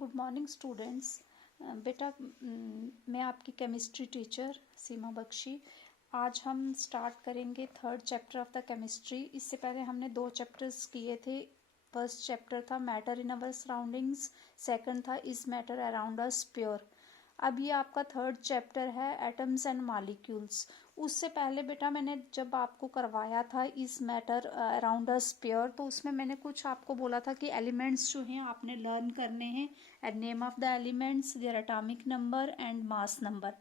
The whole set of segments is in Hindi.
Good morning students. बेटा मैं आपकी केमिस्ट्री टीचर सीमा बख्शी। आज हम स्टार्ट करेंगे third chapter of the chemistry. इससे पहले हमने 2 चैप्टर्स किए थे। फर्स्ट चैप्टर था matter in our surroundings, second था is matter around us pure. अब ये आपका थर्ड चैप्टर है एटम्स एंड मॉलिक्यूल्स। उससे पहले बेटा मैंने जब आपको करवाया था इस मैटर अराउंड अस प्योर, तो उसमें मैंने कुछ आपको बोला था कि एलिमेंट्स जो हैं आपने लर्न करने हैं, and name of the elements, their atomic number and mass number.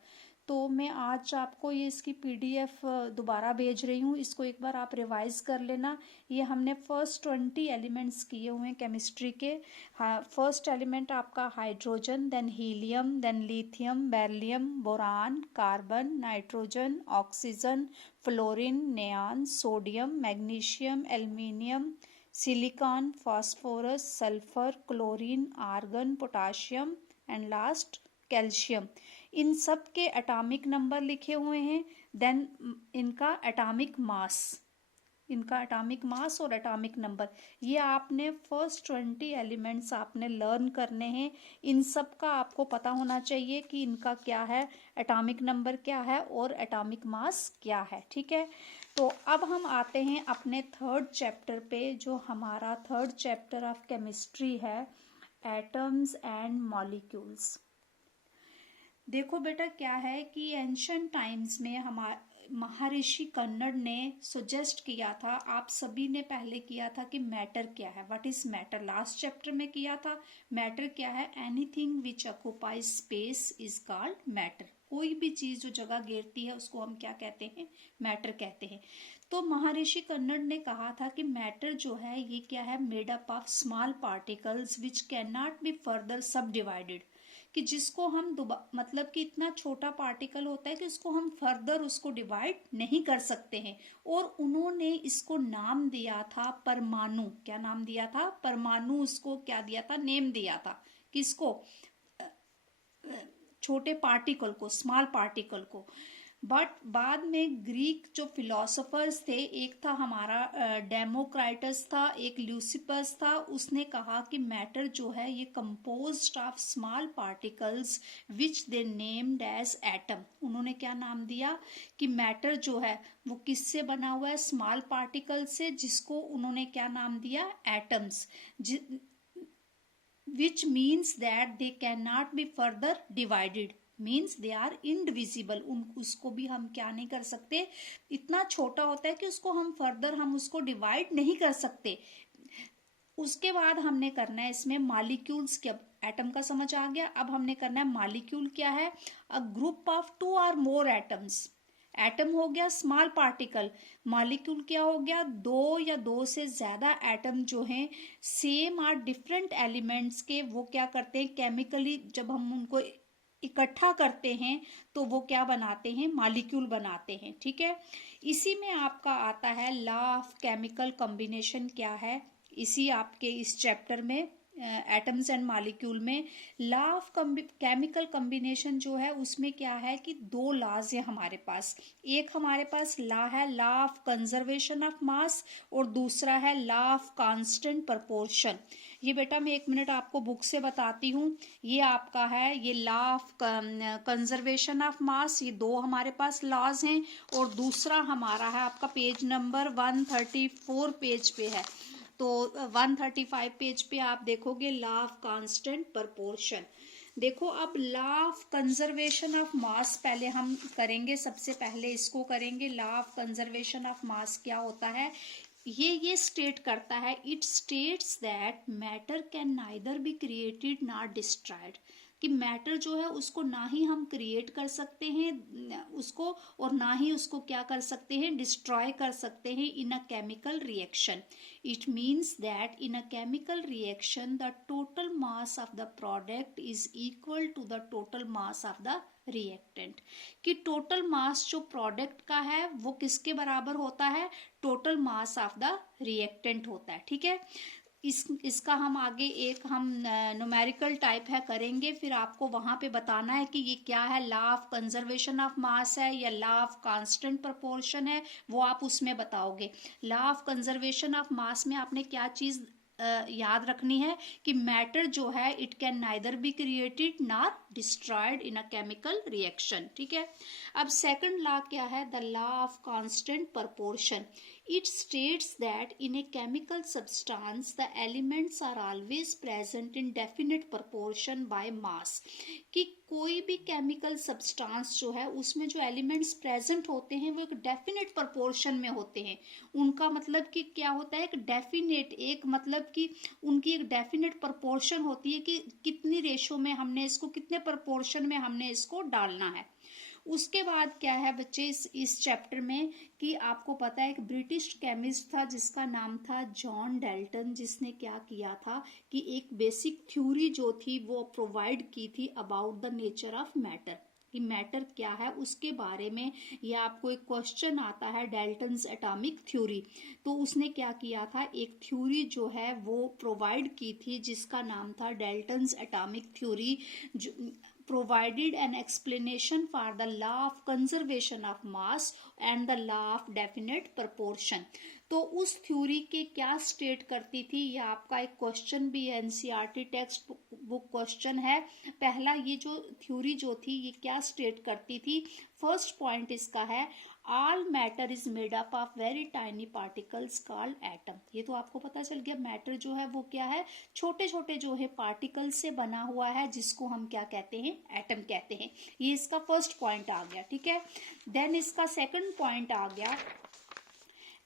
तो मैं आज आपको ये इसकी पीडीएफ दोबारा भेज रही हूँ, इसको एक बार आप रिवाइज कर लेना। ये हमने फर्स्ट 20 एलिमेंट्स किए हुए हैं केमिस्ट्री के। हाँ, फर्स्ट एलिमेंट आपका hydrogen, then helium, then lithium, beryllium, boron, carbon, nitrogen, oxygen, fluorine, neon, sodium, magnesium, aluminium, silicon, phosphorus, sulphur, chlorine, argon, potassium and last calcium. इन सब के एटॉमिक नंबर लिखे हुए हैं, देन इनका एटॉमिक मास और एटॉमिक नंबर, ये आपने फर्स्ट 20 एलिमेंट्स आपने लर्न करने हैं। इन सब का आपको पता होना चाहिए कि इनका क्या है, एटॉमिक नंबर क्या है और एटॉमिक मास क्या है। ठीक है, तो अब हम आते हैं अपने थर्ड चैप्टर पे, जो हमारा थर्ड चैप्टर ऑफ केमिस्ट्री है, एटम्स एंड मॉलिक्यूल्स। देखो बेटा क्या है कि एंशिएंट टाइम्स में महर्षि कन्नड़ ने सजेस्ट किया था, आप सभी ने पहले किया था कि मैटर क्या है, what is matter, last chapter में किया था। मैटर क्या है, anything which occupies space is called matter. कोई भी चीज जो जगह घेरती है उसको हम क्या कहते हैं, मैटर कहते हैं। तो महर्षि कन्नड़ ने कहा था कि मैटर जो है ये क्या है, made up of small particles which can not be further सब डिवाइडेड, कि जिसको हम मतलब कि इतना छोटा पार्टिकल होता है कि उसको हम फर्दर उसको डिवाइड नहीं कर सकते हैं। और उन्होंने इसको नाम दिया था परमाणु। क्या नाम दिया था, परमाणु। उसको क्या दिया था, नेम दिया था। किसको, छोटे पार्टिकल को, स्मॉल पार्टिकल को। बट बाद में ग्रीक जो फिलोसोफर्स थे, एक था हमारा डेमोक्राइटस था, एक ल्यूसिपस था, उसने कहा कि मैटर जो है ये composed of small particles which they named as atom. उन्होंने क्या नाम दिया कि मैटर जो है वो किससे बना हुआ है, स्मॉल पार्टिकल से, जिसको उन्होंने क्या नाम दिया, atoms, which means that they cannot be further divided, means they are indivisible। उसको भी हम क्या नहीं कर सकते, इतना छोटा होता है कि उसको हम फर्दर हम उसको डिवाइड नहीं कर सकते। उसके बाद हमने करना है इसमें मॉलिक्यूल्स के। एटम का समझ आ गया, अब हमने करना है मॉलिक्यूल क्या है, अ ग्रुप ऑफ 2 और मोर एटम्स। एटम हो गया स्मॉल पार्टिकल, मॉलिक्यूल क्या हो गया, 2 या 2 से ज्यादा एटम जो हैं सेम और डिफरेंट एलिमेंट्स के, वो क्या करते हैं केमिकली, जब हम उनको इकट्ठा करते हैं तो वो क्या बनाते हैं, मॉलिक्यूल बनाते हैं। ठीक है, इसी में आपका आता है लॉ ऑफ केमिकल कॉम्बिनेशन क्या है, इसी आपके इस चैप्टर में एटम्स एंड मॉलिक्यूल में लॉ ऑफ केमिकल कॉम्बिनेशन जो है उसमें क्या है कि 2 लॉज है हमारे पास। एक हमारे पास लॉ है law of conservation of mass, और दूसरा है लॉ ऑफ कांस्टेंट प्रोपोर्शन। ये बेटा मैं 1 मिनट आपको बुक से बताती हूँ। ये आपका है, ये law of conservation of mass, ये 2 हमारे पास लॉज हैं, और दूसरा हमारा है आपका पेज नंबर 134 पेज पे है। तो 135 पेज पे आप देखोगे लॉ ऑफ कांस्टेंट प्रोपोर्शन। देखो अब law of conservation of mass पहले हम करेंगे, सबसे पहले इसको करेंगे। Law of conservation of mass क्या होता है, ये स्टेट करता है, it states that matter can neither be created not destroyed, कि मैटर जो है उसको ना ही हम क्रिएट कर सकते हैं उसको, और ना ही उसको क्या कर सकते हैं, डिस्ट्रॉय कर सकते हैं in a chemical reaction. It means that in a chemical reaction the total mass of the product is equal to the total mass of the reactant, कि टोटल मास जो प्रोडक्ट का है वो किसके बराबर होता है, total mass of the reactant होता है। ठीक है, इसका हम आगे एक हम न्यूमेरिकल टाइप है करेंगे, फिर आपको वहां पे बताना है कि ये क्या है, law of conservation of mass है या लॉ ऑफ कांस्टेंट प्रोपोर्शन है, वो आप उसमें बताओगे। Law of conservation of mass में आपने क्या चीज याद रखनी है कि मैटर जो है it can neither be created nor destroyed in a chemical reaction. ठीक है, अब सेकंड लॉ क्या है, the law of constant proportion. It states that in a chemical substance the elements are always present in definite proportion by mass. कि कोई भी केमिकल सब्सटेंस जो है उसमें जो एलिमेंट्स प्रेजेंट होते हैं वो एक डेफिनेट प्रपोर्शन में होते हैं। उनका मतलब कि क्या होता है, एक डेफिनेट, एक मतलब कि उनकी एक डेफिनेट प्रपोर्शन होती है कि कितनी रेशो में हमने इसको, कितने प्रपोर्शन में हमने इसको डालना है। उसके बाद क्या है बच्चे इस चैप्टर में कि आपको पता है एक ब्रिटिश केमिस्ट था जिसका नाम था जॉन डाल्टन, जिसने क्या किया था कि एक बेसिक थ्योरी जो थी वो प्रोवाइड की थी about the nature of matter, कि मैटर क्या है उसके बारे में। या आपको एक क्वेश्चन आता है डाल्टन्स एटॉमिक थ्योरी, तो उसने क्या किया था, एक थ्योरी जो है वो प्रोवाइड की थी जिसका नाम था Dalton's atomic theory, provided an explanation for the law of conservation of mass and the law of definite proportion। तो उस थ्योरी के क्या स्टेट करती थी, यह आपका एक क्वेश्चन भी एनसीईआरटी टेक्स्ट बुक क्वेश्चन है। पहला ये जो थ्योरी जो थी ये क्या स्टेट करती थी, फर्स्ट पॉइंट इसका है all matter is made up of very tiny particles called atom. ये तो आपको पता चल गया, मैटर जो है वो क्या है, छोटे छोटे जो है पार्टिकल्स से बना हुआ है जिसको हम क्या कहते हैं, एटम कहते हैं। ये इसका फर्स्ट पॉइंट आ गया। ठीक है, देन इसका सेकंड पॉइंट आ गया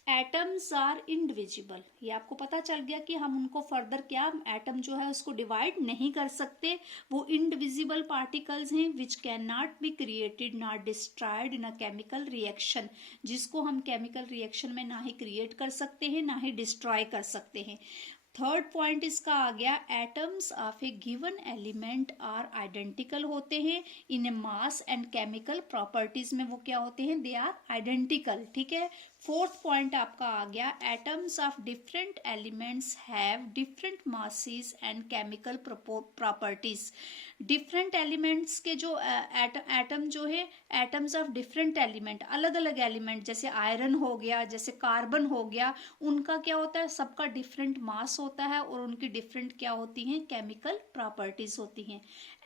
एटम्स आर इंडिविजिबल। ये आपको पता चल गया कि हम उनको फर्दर क्या, एटम जो है उसको डिवाइड नहीं कर सकते, वो इंडिविजिबल पार्टिकल्स हैं विच can not be created not destroyed in a chemical reaction, जिसको हम केमिकल रिएक्शन में ना ही क्रिएट कर सकते हैं ना ही डिस्ट्रॉय कर सकते हैं। थर्ड पॉइंट इसका आ गया atoms of a given element are identical होते हैं in a mass and chemical properties में वो क्या होते हैं, दे आर आइडेंटिकल। ठीक है, फोर्थ पॉइंट आपका आ गया atoms of different elements have different masses and chemical properties. Different elements के जो एटम जो है, एटम्स ऑफ डिफरेंट एलिमेंट, अलग अलग एलिमेंट, जैसे आयरन हो गया, जैसे कार्बन हो गया, उनका क्या होता है, सबका डिफरेंट मास होता है और उनकी डिफरेंट क्या होती हैं, केमिकल प्रॉपर्टीज होती हैं।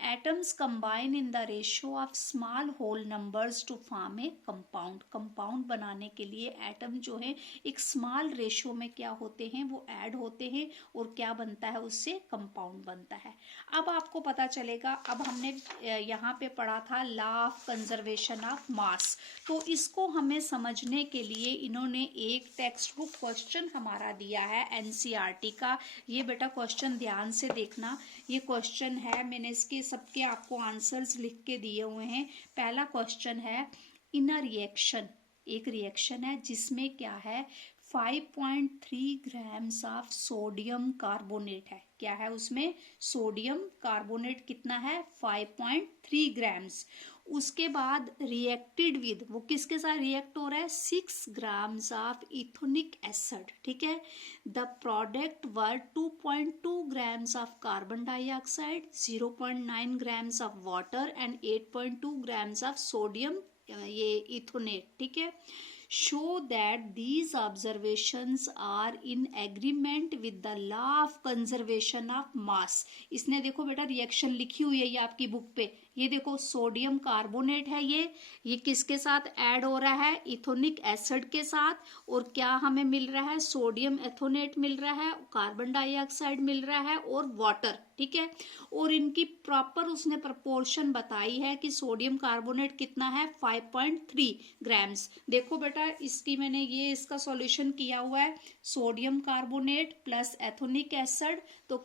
Atoms combine in the ratio of small whole numbers to form a compound. Compound बनाने के लिए एटम जो है एक स्मॉल रेशियो में क्या होते हैं, वो ऐड होते हैं और क्या बनता है, उससे कंपाउंड बनता है। अब आपको पता चलेगा, अब हमने यहाँ पे पढ़ा था law of conservation of mass, तो इसको हमें समझने के लिए इन्होंने एक टेक्स्ट बुक क्वेश्चन हमारा दिया है एनसीईआरटी का। ये बेटा क्वेश्चन ध्यान से देखना, ये क्वेश्चन है, मैंने इसके सबके आपको आंसर्स लिख के दिए हुए हैं। पहला क्वेश्चन है इन अ रिएक्शन, एक रिएक्शन है जिसमें क्या है 5.3 ग्राम्स ऑफ सोडियम कार्बोनेट है। क्या है उसमें, सोडियम कार्बोनेट कितना है, 5.3 ग्राम्स। उसके बाद रिएक्टेड विद, वो किसके साथ रिएक्ट हो रहा है, 6 ग्राम्स ऑफ इथोनिक एसिड। ठीक है, the product were 2.2 grams of carbon dioxide, 0.9 grams of water and 8.2 grams of sodium ये इथोनेट। ठीक है, show that these observations are in agreement with the law of conservation of mass। इसने देखो बेटा रिएक्शन लिखी हुई है ये आपकी बुक पे, ये देखो सोडियम कार्बोनेट है, ये किसके साथ ऐड हो रहा है, इथोनिक एसिड के साथ, और क्या हमें मिल रहा है, सोडियम एथोनेट मिल रहा है, कार्बन डाइऑक्साइड मिल रहा है और वाटर। ठीक है, और इनकी प्रॉपर उसने प्रपोर्शन बताई है कि सोडियम कार्बोनेट कितना है, 5.3 ग्राम्स। देखो बेटा इसकी मैंने ये इसका सॉल्यूशन किया हुआ है, sodium carbonate plus ethanoic acid, तो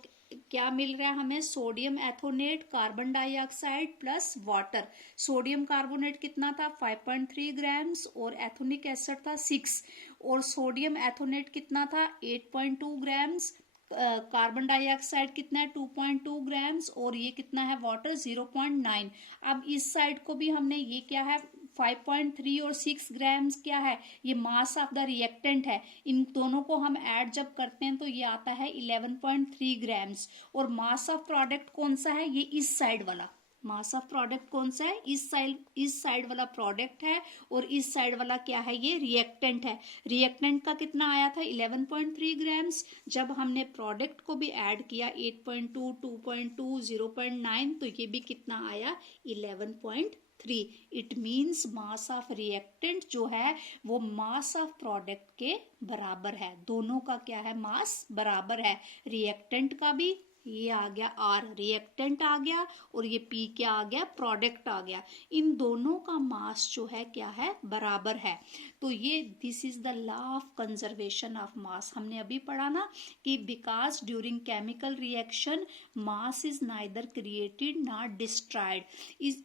क्या मिल रहा है हमें, sodium ethanoate, carbon dioxide plus water. Sodium carbonate कितना था, 5.3 ग्राम्स और एथोनिक एसिड था 6, और सोडियम एथोनेट कितना था, 8.2 ग्राम्स, कार्बन डाइऑक्साइड कितना है, 2.2 ग्राम्स, और ये कितना है वाटर, 0.9। अब इस साइड को भी हमने ये क्या है 5.3 और 6 ग्राम्स क्या है, ये मास ऑफ द रिएक्टेंट है, इन दोनों को हम ऐड जब करते हैं तो ये आता है 11.3 ग्राम्स। और मास ऑफ प्रोडक्ट कौन सा है, ये इस साइड वाला, मास ऑफ प्रोडक्ट कौन सा है, इस साइड वाला प्रोडक्ट है और इस साइड वाला क्या है, ये रिएक्टेंट है। रिएक्टेंट का कितना आया था 11.3 ग्राम्स। जब हमने प्रोडक्ट को भी ऐड किया 8.2, 2.2, 0.9, तो ये भी कितना आया 11.3। It means mass of reactant जो है वो मास ऑफ प्रोडक्ट के बराबर है। दोनों का क्या है, मास बराबर है। रिएक्टेंट का भी, ये आ गया आर रिएक्टेंट आ गया और ये पी क्या आ गया, प्रोडक्ट आ गया। इन दोनों का मास जो है क्या है, बराबर है। तो ये this is the law of conservation of mass. हमने अभी पढ़ा ना कि because during chemical reaction mass is neither created not destroyed.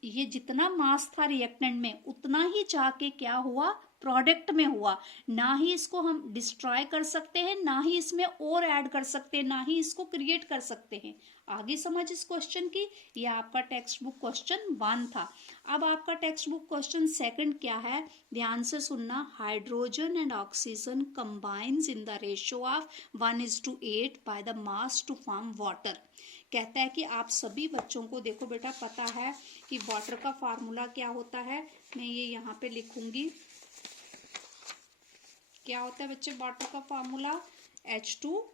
ये जितना मास था रिएक्टेंट में उतना ही जाके क्या हुआ, प्रोडक्ट में हुआ। ना ही इसको हम डिस्ट्रॉय कर सकते हैं, ना ही इसमें और ऐड कर सकते हैं, ना ही इसको क्रिएट कर सकते हैं। आगे समझ इस क्वेश्चन की। यह आपका टेक्स्ट बुक क्वेश्चन 1 था। अब आपका टेक्स्ट बुक क्वेश्चन 2 क्या है, ध्यान से सुनना। Hydrogen and oxygen combines in the ratio of 1:8 by the mass to form water. कहता है कि आप सभी बच्चों को, देखो बेटा, पता है कि वाटर का फार्मूला क्या होता है। मैं ये यहाँ पे लिखूंगी। क्या होता है बच्चे वाटर का फार्मूला, H2O।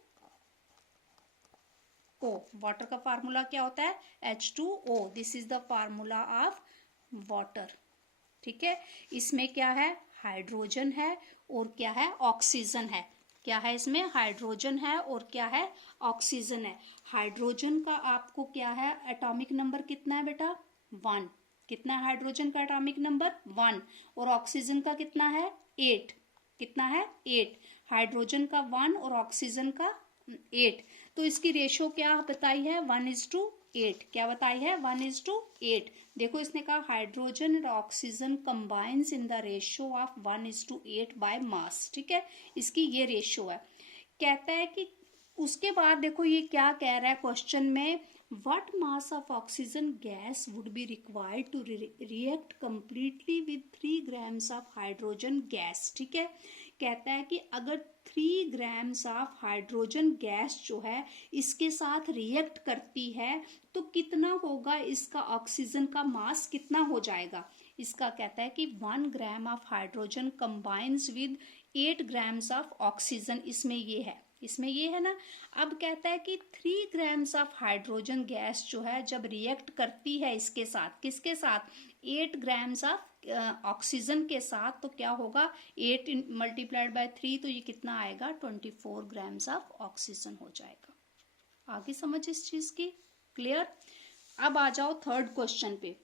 वाटर का फार्मूला क्या होता है, H2O। This is the formula of water. ठीक है, इसमें क्या है, हाइड्रोजन है और क्या है, ऑक्सीजन है। क्या है इसमें, हाइड्रोजन है और क्या है, ऑक्सीजन है। हाइड्रोजन का आपको क्या है, एटॉमिक नंबर कितना है बेटा, 1। कितना है हाइड्रोजन का एटॉमिक नंबर, 1। और ऑक्सीजन का कितना है, 8। कितना है, 8। हाइड्रोजन का 1 और ऑक्सीजन का 8। तो इसकी रेशो क्या बताई है, 1:8। क्या बताई है, 1:8। देखो इसने कहा हाइड्रोजन और oxygen combines in the ratio of 1:8 by mass. ठीक है, इसकी ये रेशो है। कहता है कि उसके बाद देखो ये क्या कह रहा है क्वेश्चन में, what mass of oxygen gas would be required to react completely with 3 grams of hydrogen gas। ठीक है, कहता है कि अगर 3 ग्राम्स ऑफ हाइड्रोजन गैस जो है इसके साथ रिएक्ट करती है तो कितना होगा, इसका ऑक्सीजन का मास कितना हो जाएगा। इसका कहता है कि 1 gram of hydrogen combines with 8 grams of oxygen. इसमें ये है ना। अब कहता है कि 3 ग्राम्स ऑफ हाइड्रोजन गैस जो है जब रिएक्ट करती है इसके साथ, किसके साथ, 8 ग्राम्स ऑफ ऑक्सीजन के साथ, तो क्या होगा, 8 मल्टीप्लाइड बाय 3, तो ये कितना आएगा, 24 ग्राम्स ऑफ ऑक्सीजन हो जाएगा। आगे समझ इस चीज की, क्लियर। अब आ जाओ 3rd क्वेश्चन पे।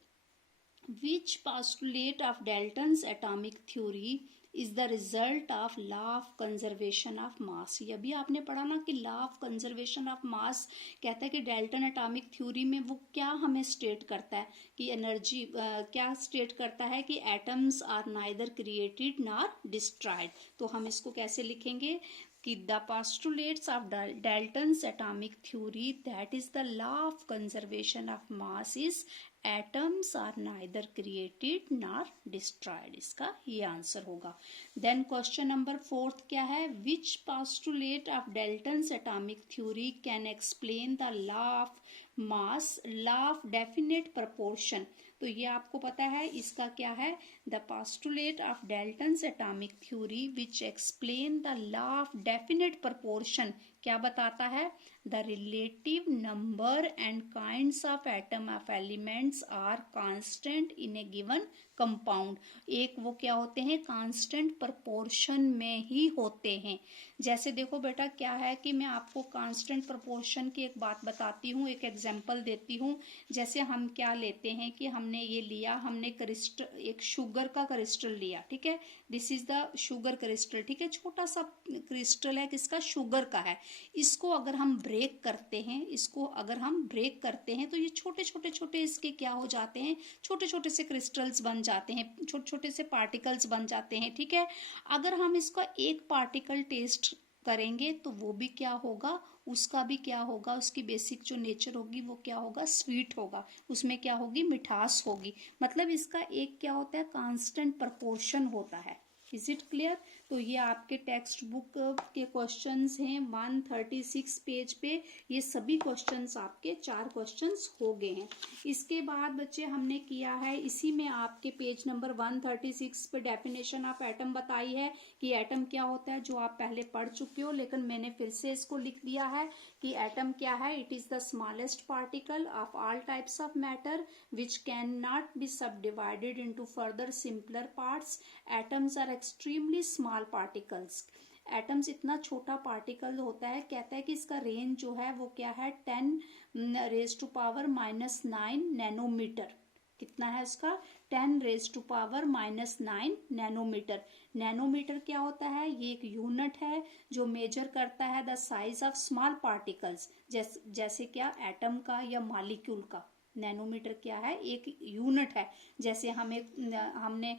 विच postulate of Dalton's atomic theory is the result of law of conservation of mass। ये भी आपने पढ़ा ना कि law of conservation of mass कहता है कि डाल्टन एटॉमिक थ्योरी में वो क्या हमें स्टेट करता है कि एनर्जी क्या स्टेट करता है कि atoms are neither created nor destroyed. तो हम इसको कैसे लिखेंगे कि the postulates of Dalton's atomic theory, that is the law of conservation of mass, is atoms are neither created nor destroyed। इसका ये आंसर होगा। देन क्वेश्चन नंबर 4 क्या है, विच postulate of Dalton's atomic theory can explain the law of mass, law of definite proportion। तो ये आपको पता है इसका क्या है, the postulate of Dalton's atomic theory which explain the law of definite proportion क्या बताता है, the relative number and kinds of atom of elements are constant in a given compound. एक वो क्या होते हैं, कांस्टेंट प्रपोर्शन में ही होते हैं। जैसे देखो बेटा क्या है कि मैं आपको कांस्टेंट प्रपोर्शन की एक बात बताती हूँ, एक एग्जांपल देती हूँ। जैसे हम क्या लेते हैं कि हमने ये लिया, हमने क्रिस्टल, एक शुगर का क्रिस्टल लिया। ठीक है, this is the sugar crystal. ठीक है, छोटा सा क्रिस्टल है, किसका, शुगर का है। इसको अगर हम ब्रेक करते हैं तो ये छोटे इसके क्या हो जाते हैं, छोटे छोटे से क्रिस्टल्स बन जाते हैं, छोटे छोटे से पार्टिकल्स बन जाते हैं। ठीक है, अगर हम इसका एक पार्टिकल टेस्ट करेंगे तो वो भी क्या होगा, उसका भी क्या होगा, उसकी बेसिक जो नेचर होगी वो क्या होगा, स्वीट होगा, उसमें क्या होगी, मिठास होगी। मतलब इसका एक क्या होता है, कांस्टेंट प्रपोर्शन होता है। Is it clear? तो ये आपके टेक्स्ट बुक के क्वेश्चंस हैं 136 पेज पे। ये सभी क्वेश्चंस आपके 4 क्वेश्चंस हो गए हैं। इसके बाद बच्चे हमने किया है, इसी में आपके पेज नंबर 136 पे डेफिनेशन ऑफ एटम बताई है कि एटम क्या होता है, जो आप पहले पढ़ चुके हो, लेकिन मैंने फिर से इसको लिख दिया है कि एटम क्या है। It is the smallest particle of all types of matter which can not be subdivided into further simpler parts. Atoms are extremely small particles. Atoms इतना छोटा पार्टिकल होता है, कहता है कि इसका रेंज जो है वो क्या है 10⁻⁻⁹ नैनोमीटर। कितना है इसका? 10⁻⁻⁹ नैनोमीटर। नैनोमीटर क्या होता है? ये एक यूनिट है जो मेजर करता है the size of small particles, जैसे क्या एटम का या मॉलिक्यूल का। नैनोमीटर क्या है? एक यूनिट है। जैसे हमने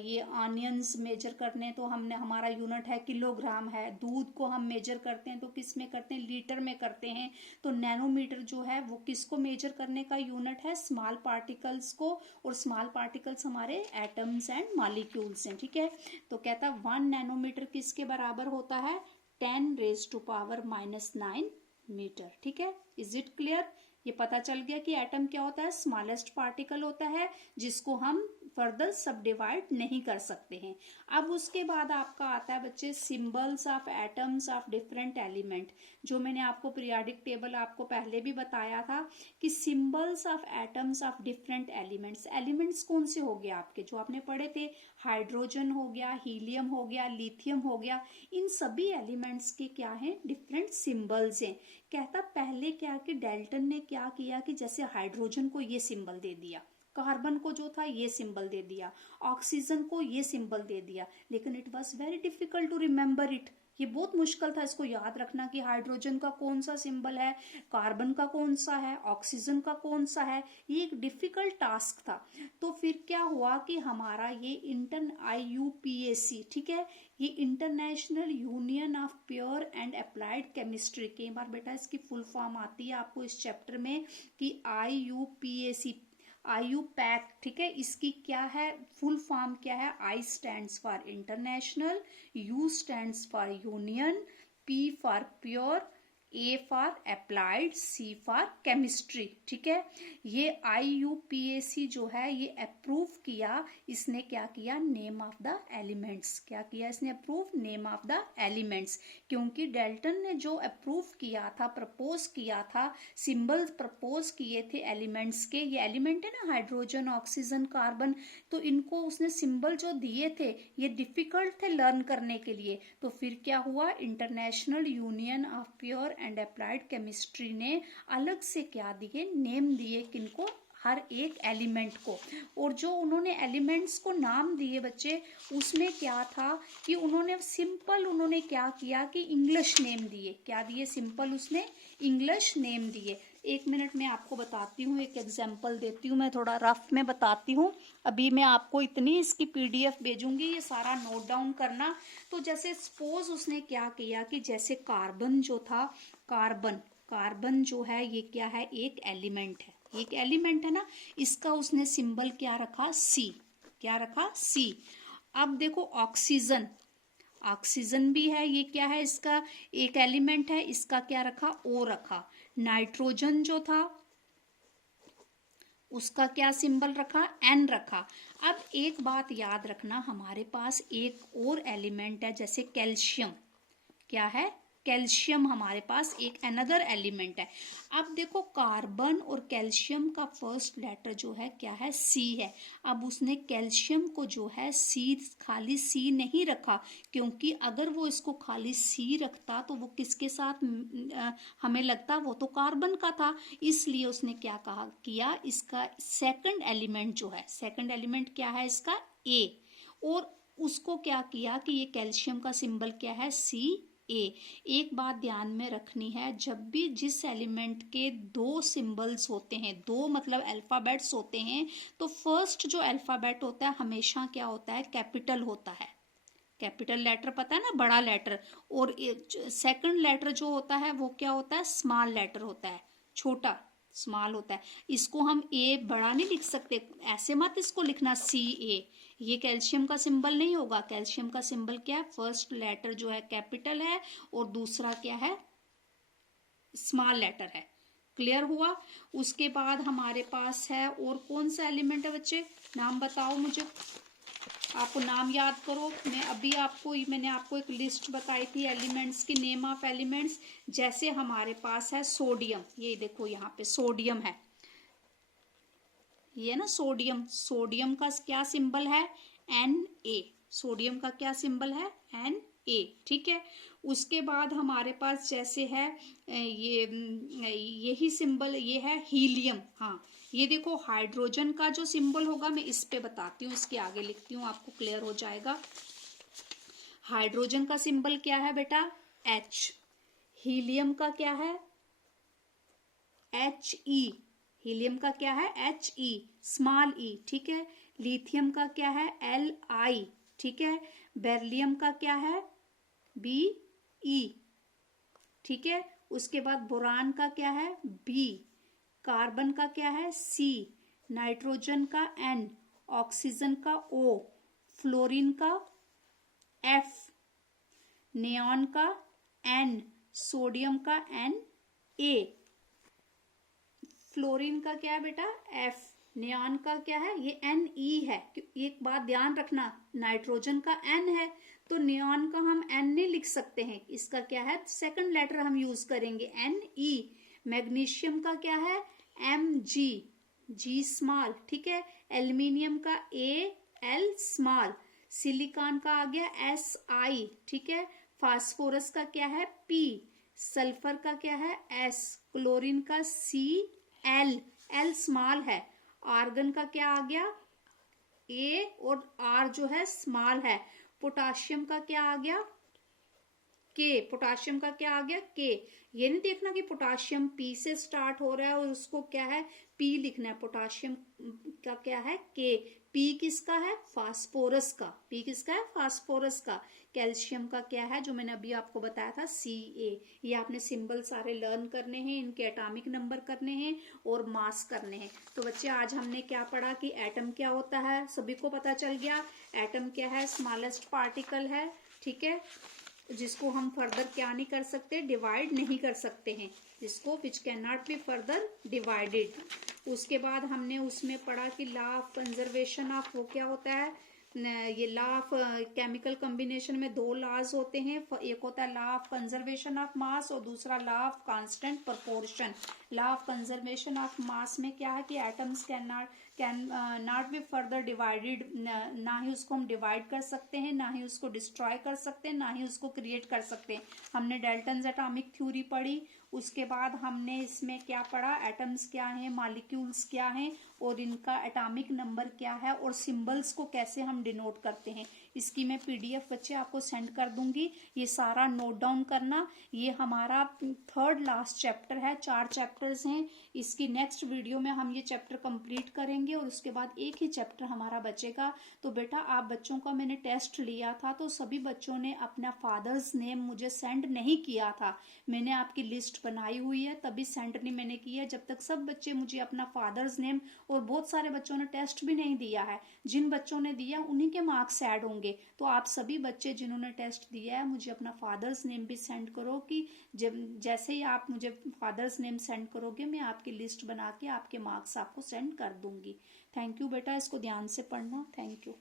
ये ऑनियंस मेजर करने तो हमने हमारा यूनिट है किलोग्राम है। दूध को हम मेजर करते हैं तो किस में करते हैं? लीटर में करते हैं। तो नैनोमीटर जो है वो किसको मेजर करने का यूनिट है? स्मॉल पार्टिकल्स को। और स्मॉल पार्टिकल्स हमारे एटम्स एंड मॉलिक्यूल्स हैं, ठीक है। तो कहता है 1 नैनोमीटर किसके बराबर होता है? 10⁻⁹ मीटर, ठीक है। Is it clear? ये पता चल गया कि एटम क्या होता है? स्मॉलेस्ट पार्टिकल होता है जिसको हम फर्दर सब डिवाइड नहीं कर सकते हैं। अब उसके बाद आपका आता है बच्चे symbols of atoms of different element. जो मैंने आपको पीरियोडिक टेबल आपको पहले भी बताया था कि symbols of atoms of different elements. Elements कौन से हो गए आपके जो आपने पढ़े थे? हाइड्रोजन हो गया, हीलियम हो गया, लिथियम हो गया। इन सभी एलिमेंट्स के क्या है? डिफरेंट सिंबल्स हैं। कहता पहले क्या कि डेल्टन ने क्या किया कि जैसे हाइड्रोजन को ये सिंबल दे दिया, कार्बन को जो था ये सिंबल दे दिया, ऑक्सीजन को ये सिंबल दे दिया, लेकिन it was very difficult to remember it. ये बहुत मुश्किल था इसको याद रखना कि हाइड्रोजन का कौन सा सिंबल है, कार्बन का कौन सा है, ऑक्सीजन का कौन सा है। ये एक डिफिकल्ट टास्क था। तो फिर क्या हुआ कि हमारा ये IUPAC, ठीक है, ये international union of pure and applied chemistry, कई बार बेटा इसकी फुल फॉर्म आती है आपको इस चैप्टर में कि IUPAC, IUPAC, ठीक है। इसकी क्या है फुल फॉर्म? क्या है? I stands for international, U stands for union, P for pure, A for applied, C for chemistry, ठीक है। ये IUPAC जो है ये अप्रूव किया। इसने क्या किया? Name of the elements. क्या किया इसने? Approve name of the elements. क्योंकि डेल्टन ने जो अप्रूव किया था, प्रपोज किया था, सिंबल प्रपोज किए थे एलिमेंट्स के, ये एलिमेंट है ना हाइड्रोजन, ऑक्सीजन, कार्बन, तो इनको उसने सिंबल जो दिए थे ये डिफिकल्ट थे लर्न करने के लिए। तो फिर क्या हुआ? International union of pure and applied chemistry ने अलग से क्या दिए? नेम दिए। किनको? हर एक एलिमेंट को। और जो उन्होंने एलिमेंट्स को नाम दिए बच्चे, उसमें क्या था कि उन्होंने सिंपल उन्होंने क्या किया कि इंग्लिश नेम दिए। क्या दिए? सिंपल उसने इंग्लिश नेम दिए। 1 मिनट में आपको बताती हूँ, एक एग्जाम्पल देती हूँ, मैं थोड़ा रफ में बताती हूँ। अभी मैं आपको इतनी इसकी PDF भेजूंगी, ये सारा नोट डाउन करना। तो जैसे सपोज उसने क्या किया कि जैसे कार्बन जो था, कार्बन जो है ये क्या है? एक एलिमेंट है, एक एलिमेंट है ना। इसका उसने सिंबल क्या रखा? C। क्या रखा? C। अब देखो ऑक्सीजन, ऑक्सीजन भी है, ये क्या है? इसका एक एलिमेंट है, इसका क्या रखा? O रखा। नाइट्रोजन जो था उसका क्या सिंबल रखा? N रखा। अब एक बात याद रखना, हमारे पास एक और एलिमेंट है जैसे कैल्शियम। क्या है? कैल्शियम हमारे पास एक अनदर एलिमेंट है। अब देखो कार्बन और कैल्शियम का फर्स्ट लेटर जो है क्या है? C है। अब उसने कैल्शियम को जो है C, खाली C नहीं रखा, क्योंकि अगर वो इसको खाली C रखता तो वो किसके साथ हमें लगता वो तो कार्बन का था। इसलिए उसने क्या कहा किया? इसका सेकंड एलिमेंट जो है, सेकंड एलिमेंट क्या है इसका? A। और उसको क्या किया कि ये कैल्शियम का सिंबल क्या है? C A। एक बात ध्यान में रखनी है, जब भी जिस एलिमेंट के 2 सिंबल्स होते हैं, 2 मतलब अल्फाबेट्स होते हैं, तो फर्स्ट जो अल्फाबेट होता है हमेशा क्या होता है? कैपिटल होता है। कैपिटल लेटर पता है ना, बड़ा लेटर। और सेकंड लेटर जो होता है वो क्या होता है? स्मॉल लेटर होता है, छोटा। स्मॉल होता है। इसको हम ए बड़ा नहीं लिख सकते, ऐसे मत इसको लिखना CA, ये कैल्शियम का सिंबल नहीं होगा। कैल्शियम का सिंबल क्या है, फर्स्ट लेटर जो है कैपिटल है और दूसरा क्या है, स्मॉल लेटर है। क्लियर हुआ। उसके बाद हमारे पास है और कौन सा एलिमेंट है बच्चे, नाम बताओ मुझे, आपको नाम याद करो। मैंने आपको एक लिस्ट बताई थी एलिमेंट्स की, नेम ऑफ एलिमेंट्स। जैसे हमारे पास है सोडियम, ये देखो यहाँ पे सोडियम है, ये ना सोडियम, सोडियम का क्या सिंबल है, Na। सोडियम का क्या सिंबल है, Na, ठीक है। उसके बाद हमारे पास जैसे है यही सिंबल, ये है हीलियम। हाँ, ये देखो हाइड्रोजन का जो सिंबल होगा, मैं इस पे बताती हूँ, इसके आगे लिखती हूँ, आपको क्लियर हो जाएगा। हाइड्रोजन का सिंबल क्या है बेटा, H। हीलियम का क्या है, He। हीलियम का क्या है, He, स्मॉल e, ठीक है। लिथियम का क्या है, Li, ठीक है। बेरिलियम का क्या है, Be, ठीक है। उसके बाद बोरान का क्या है, B। कार्बन का क्या है, C। नाइट्रोजन का N। ऑक्सीजन का O। फ्लोरीन का F। नियॉन का N। सोडियम का Na। फ्लोरीन का क्या है बेटा, F। नियॉन का क्या है, ये Ne है। एक बात ध्यान रखना, नाइट्रोजन का N है तो नियॉन का हम N नहीं लिख सकते हैं, इसका क्या है, सेकंड लेटर हम यूज करेंगे Ne। मैग्नीशियम का क्या है, Mg, G स्मॉल, ठीक है। एल्यूमिनियम का Al स्मॉल। सिलिकॉन का आ गया Si, ठीक है। फास्फोरस का क्या है, P। सल्फर का क्या है, S। क्लोरीन का Cl, L स्मॉल है। आर्गन का क्या आ गया, A और R जो है स्मॉल है। पोटाशियम का क्या आ गया, K। पोटाशियम का क्या आ गया, K। ये नहीं देखना कि पोटाशियम P से स्टार्ट हो रहा है और उसको क्या है P लिखना है। पोटाशियम का क्या है, K। P किसका है, फास्फोरस का। P किसका है, फास्फोरस का। कैल्शियम का क्या है, जो मैंने अभी आपको बताया था, Ca। ये आपने सिंबल सारे लर्न करने हैं, इनके एटॉमिक नंबर करने हैं और मास करने हैं। तो बच्चे आज हमने क्या पढ़ा कि एटम क्या होता है, सभी को पता चल गया। एटम क्या है, स्मॉलेस्ट पार्टिकल है, ठीक है, जिसको हम फर्दर क्या नहीं कर सकते, डिवाइड नहीं कर सकते हैं, जिसको विच can not be further divided. उसके बाद हमने उसमें पढ़ा कि लॉ ऑफ कंजर्वेशन ऑफ, वो क्या होता है, ये लॉ ऑफ केमिकल कॉम्बिनेशन में दो लॉज होते हैं, एक होता है law of conservation of mass और दूसरा law of constant proportion. Law of conservation of mass में क्या है कि atoms can not be further divided, ना ही उसको हम डिवाइड कर सकते हैं, ना ही उसको डिस्ट्रॉय कर सकते हैं, ना ही उसको क्रिएट कर सकते हैं। हमने डेल्टन्स एटॉमिक थ्योरी पढ़ी। उसके बाद हमने इसमें क्या पढ़ा, एटम्स क्या हैं, मॉलिक्यूल्स क्या हैं और इनका एटॉमिक नंबर क्या है और सिंबल्स को कैसे हम डिनोट करते हैं। इसकी मैं PDF बच्चे आपको सेंड कर दूंगी, ये सारा नोट डाउन करना। ये हमारा थर्ड लास्ट चैप्टर है, 4 चैप्टर्स हैं। इसकी नेक्स्ट वीडियो में हम ये चैप्टर कंप्लीट करेंगे और उसके बाद एक ही चैप्टर हमारा बचेगा। तो बेटा आप बच्चों का मैंने टेस्ट लिया था तो सभी बच्चों ने अपना फादर्स नेम मुझे सेंड नहीं किया था। मैंने आपकी लिस्ट बनाई हुई है तभी सेंड नहीं मैंने किया, जब तक सब बच्चे मुझे अपना फादर्स नेम, और बहुत सारे बच्चों ने टेस्ट भी नहीं दिया है, जिन बच्चों ने दिया उन्हीं के मार्क्स ऐड होंगे। तो आप सभी बच्चे जिन्होंने टेस्ट दिया है मुझे अपना फादर्स नेम भी सेंड करो, कि जब जैसे ही आप मुझे फादर्स नेम सेंड करोगे मैं आपकी लिस्ट बना के आपके मार्क्स आपको सेंड कर दूंगी। थैंक यू बेटा, इसको ध्यान से पढ़ना। Thank you.